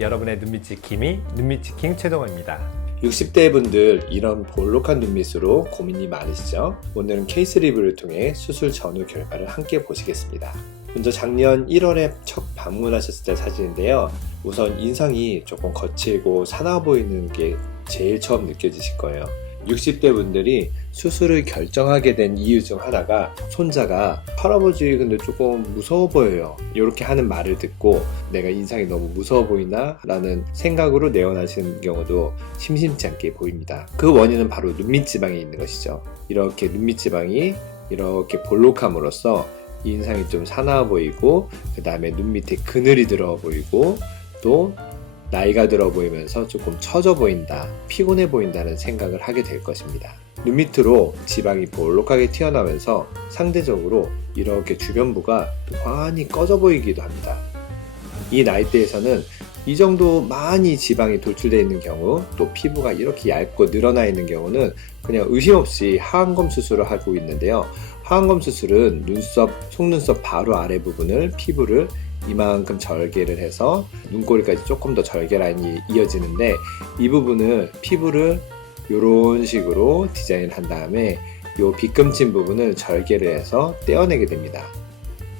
여러분의 눈밑 지킴이 눈밑 지킴 최동호입니다. 60대 분들 이런 볼록한 눈밑으로 고민이 많으시죠? 오늘은 케이스 리뷰를 통해 수술 전후 결과를 함께 보시겠습니다. 먼저 작년 1월에 첫 방문하셨을 때 사진인데요. 우선 인상이 조금 거칠고 사나워 보이는 게 제일 처음 느껴지실 거예요. 60대 분들이 수술을 결정하게 된 이유 중 하나가 손자가 할아버지 근데 조금 무서워 보여요 이렇게 하는 말을 듣고 내가 인상이 너무 무서워 보이나 라는 생각으로 내원하시는 경우도 심심치 않게 보입니다. 그 원인은 바로 눈밑지방이 있는 것이죠. 이렇게 눈밑지방이 이렇게 볼록함으로써 인상이 좀 사나워 보이고 그 다음에 눈 밑에 그늘이 들어 보이고 또 나이가 들어 보이면서 조금 처져 보인다, 피곤해 보인다는 생각을 하게 될 것입니다. 눈 밑으로 지방이 볼록하게 튀어나오면서 상대적으로 이렇게 주변부가 환히 꺼져 보이기도 합니다. 이 나이대에서는 이 정도 많이 지방이 돌출되어 있는 경우, 또 피부가 이렇게 얇고 늘어나 있는 경우는 그냥 의심 없이 하안검 수술을 하고 있는데요. 하안검 수술은 눈썹, 속눈썹 바로 아래 부분을 피부를 이만큼 절개를 해서 눈꼬리까지 조금 더 절개 라인이 이어지는데 이 부분을 피부를 이런 식으로 디자인을 한 다음에 이 빗금친 부분을 절개를 해서 떼어내게 됩니다.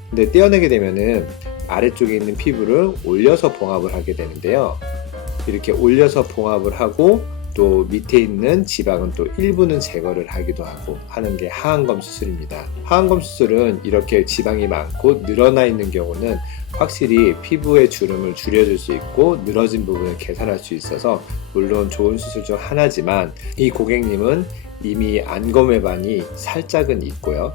근데 떼어내게 되면은 아래쪽에 있는 피부를 올려서 봉합을 하게 되는데요. 이렇게 올려서 봉합을 하고 또 밑에 있는 지방은 또 일부는 제거를 하기도 하고 하는 게 하안검 수술입니다. 하안검 수술은 이렇게 지방이 많고 늘어나 있는 경우는 확실히 피부의 주름을 줄여줄 수 있고 늘어진 부분을 개선할 수 있어서 물론 좋은 수술 중 하나지만 이 고객님은 이미 안검외반이 살짝은 있고요.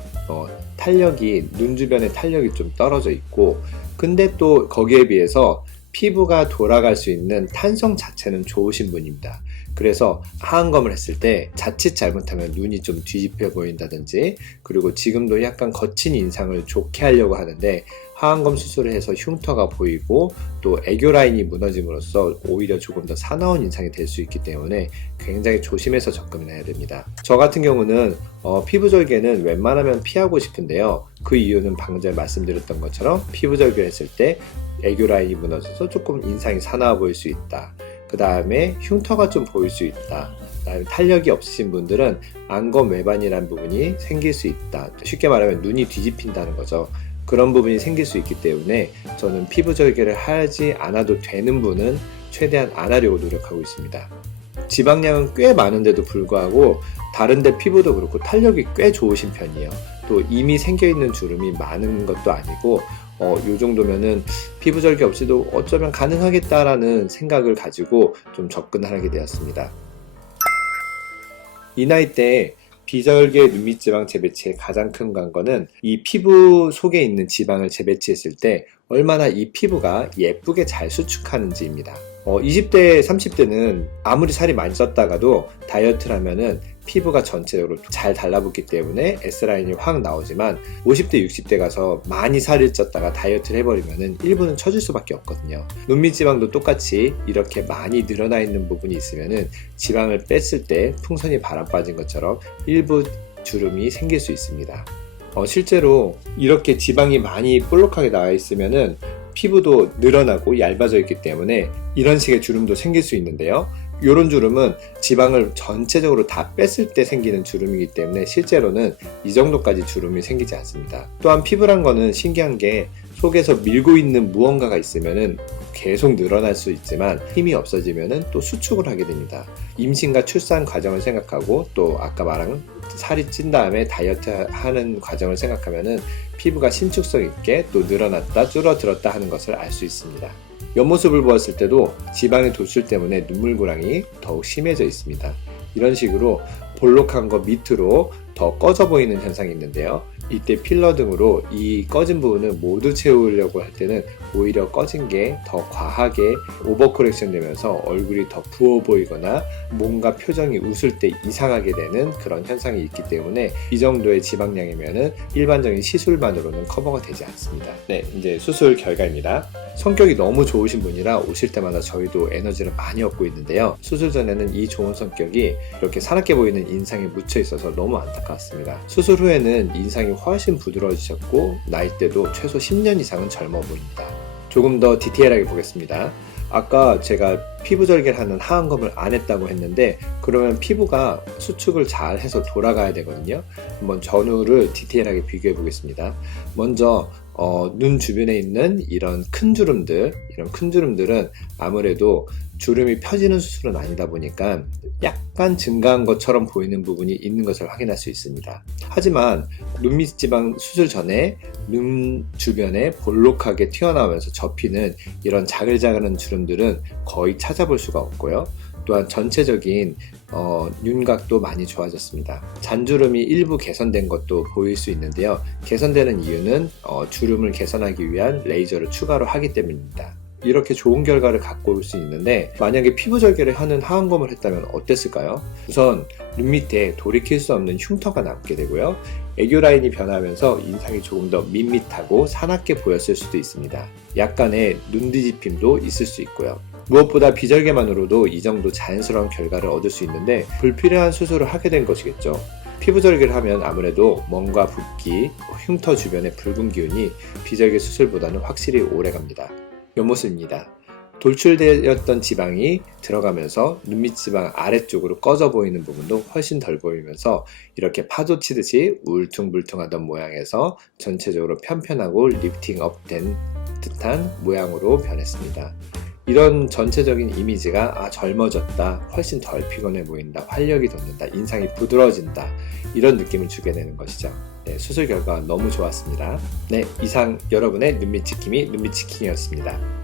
탄력이 눈 주변에 탄력이 좀 떨어져 있고 근데 또 거기에 비해서 피부가 돌아갈 수 있는 탄성 자체는 좋으신 분입니다. 그래서 하안검을 했을 때 자칫 잘못하면 눈이 좀 뒤집혀 보인다든지 그리고 지금도 약간 거친 인상을 좋게 하려고 하는데 하안검 수술을 해서 흉터가 보이고 또 애교 라인이 무너짐으로써 오히려 조금 더 사나운 인상이 될 수 있기 때문에 굉장히 조심해서 접근해야 됩니다. 저 같은 경우는 피부 절개는 웬만하면 피하고 싶은데요. 그 이유는 방금 전에 말씀드렸던 것처럼 피부 절개를 했을 때 애교 라인이 무너져서 조금 인상이 사나워 보일 수 있다. 그 다음에 흉터가 좀 보일 수 있다. 그 다음에 탄력이 없으신 분들은 안검 외반이라는 부분이 생길 수 있다. 쉽게 말하면 눈이 뒤집힌다는 거죠. 그런 부분이 생길 수 있기 때문에 저는 피부 절개를 하지 않아도 되는 분은 최대한 안 하려고 노력하고 있습니다. 지방량은 꽤 많은데도 불구하고 다른데 피부도 그렇고 탄력이 꽤 좋으신 편이에요. 또 이미 생겨있는 주름이 많은 것도 아니고 요 정도면은 피부 절개 없이도 어쩌면 가능하겠다라는 생각을 가지고 좀 접근을 하게 되었습니다. 이 나이 때 비절개 눈밑 지방 재배치의 가장 큰 관건은 이 피부 속에 있는 지방을 재배치했을 때 얼마나 이 피부가 예쁘게 잘 수축하는지입니다. 20대, 30대는 아무리 살이 많이 쪘다가도 다이어트를 하면은 피부가 전체적으로 잘 달라붙기 때문에 S라인이 확 나오지만 50대, 60대 가서 많이 살을 쪘다가 다이어트를 해버리면은 일부는 처질 수밖에 없거든요. 눈밑 지방도 똑같이 이렇게 많이 늘어나 있는 부분이 있으면은 지방을 뺐을 때 풍선이 바람 빠진 것처럼 일부 주름이 생길 수 있습니다. 실제로 이렇게 지방이 많이 볼록하게 나와 있으면은 피부도 늘어나고 얇아져 있기 때문에 이런 식의 주름도 생길 수 있는데요. 이런 주름은 지방을 전체적으로 다 뺐을 때 생기는 주름이기 때문에 실제로는 이 정도까지 주름이 생기지 않습니다. 또한 피부란 거는 신기한 게 속에서 밀고 있는 무언가가 있으면은 계속 늘어날 수 있지만 힘이 없어지면은 또 수축을 하게 됩니다. 임신과 출산 과정을 생각하고 또 아까 말한 살이 찐 다음에 다이어트 하는 과정을 생각하면은 피부가 신축성 있게 또 늘어났다 줄어들었다 하는 것을 알 수 있습니다. 옆모습을 보았을 때도 지방의 돌출 때문에 눈물고랑이 더욱 심해져 있습니다. 이런 식으로 볼록한 거 밑으로 더 꺼져 보이는 현상이 있는데요. 이때 필러 등으로 이 꺼진 부분을 모두 채우려고 할 때는 오히려 꺼진 게 더 과하게 오버 커렉션 되면서 얼굴이 더 부어 보이거나 뭔가 표정이 웃을 때 이상하게 되는 그런 현상이 있기 때문에 이 정도의 지방량이면은 일반적인 시술만으로는 커버가 되지 않습니다. 네, 이제 수술 결과입니다. 성격이 너무 좋으신 분이라 오실 때마다 저희도 에너지를 많이 얻고 있는데요. 수술 전에는 이 좋은 성격이 이렇게 사납게 보이는 인상에 묻혀 있어서 너무 안타까웠습니다. 수술 후에는 인상이 훨씬 부드러워지셨고 나이대도 최소 10년 이상은 젊어 보입니다. 조금 더 디테일하게 보겠습니다. 아까 제가 피부 절개를 하는 하안검을 안 했다고 했는데 그러면 피부가 수축을 잘 해서 돌아가야 되거든요. 한번 전후를 디테일하게 비교해 보겠습니다. 먼저 눈 주변에 있는 이런 큰 주름들은 아무래도 주름이 펴지는 수술은 아니다 보니까 약간 증가한 것처럼 보이는 부분이 있는 것을 확인할 수 있습니다. 하지만 눈밑 지방 수술 전에 눈 주변에 볼록하게 튀어나오면서 접히는 이런 자글자글한 주름들은 거의 찾아볼 수가 없고요. 또한 전체적인 윤곽도 많이 좋아졌습니다. 잔주름이 일부 개선된 것도 보일 수 있는데요. 개선되는 이유는 주름을 개선하기 위한 레이저를 추가로 하기 때문입니다. 이렇게 좋은 결과를 갖고 올 수 있는데 만약에 피부 절개를 하는 하안검을 했다면 어땠을까요? 우선 눈 밑에 돌이킬 수 없는 흉터가 남게 되고요. 애교 라인이 변하면서 인상이 조금 더 밋밋하고 사납게 보였을 수도 있습니다. 약간의 눈 뒤집힘도 있을 수 있고요. 무엇보다 비절개만으로도 이 정도 자연스러운 결과를 얻을 수 있는데 불필요한 수술을 하게 된 것이겠죠. 피부 절개를 하면 아무래도 멍과 붓기, 흉터 주변의 붉은 기운이 비절개 수술보다는 확실히 오래갑니다. 옆모습입니다. 돌출되었던 지방이 들어가면서 눈밑 지방 아래쪽으로 꺼져 보이는 부분도 훨씬 덜 보이면서 이렇게 파도 치듯이 울퉁불퉁하던 모양에서 전체적으로 편편하고 리프팅업 된 듯한 모양으로 변했습니다. 이런 전체적인 이미지가 젊어졌다, 훨씬 덜 피곤해 보인다, 활력이 돋는다, 인상이 부드러워진다 이런 느낌을 주게 되는 것이죠. 네, 수술 결과 너무 좋았습니다. 네, 이상 여러분의 눈밑 지킴이 눈밑 지킴이였습니다.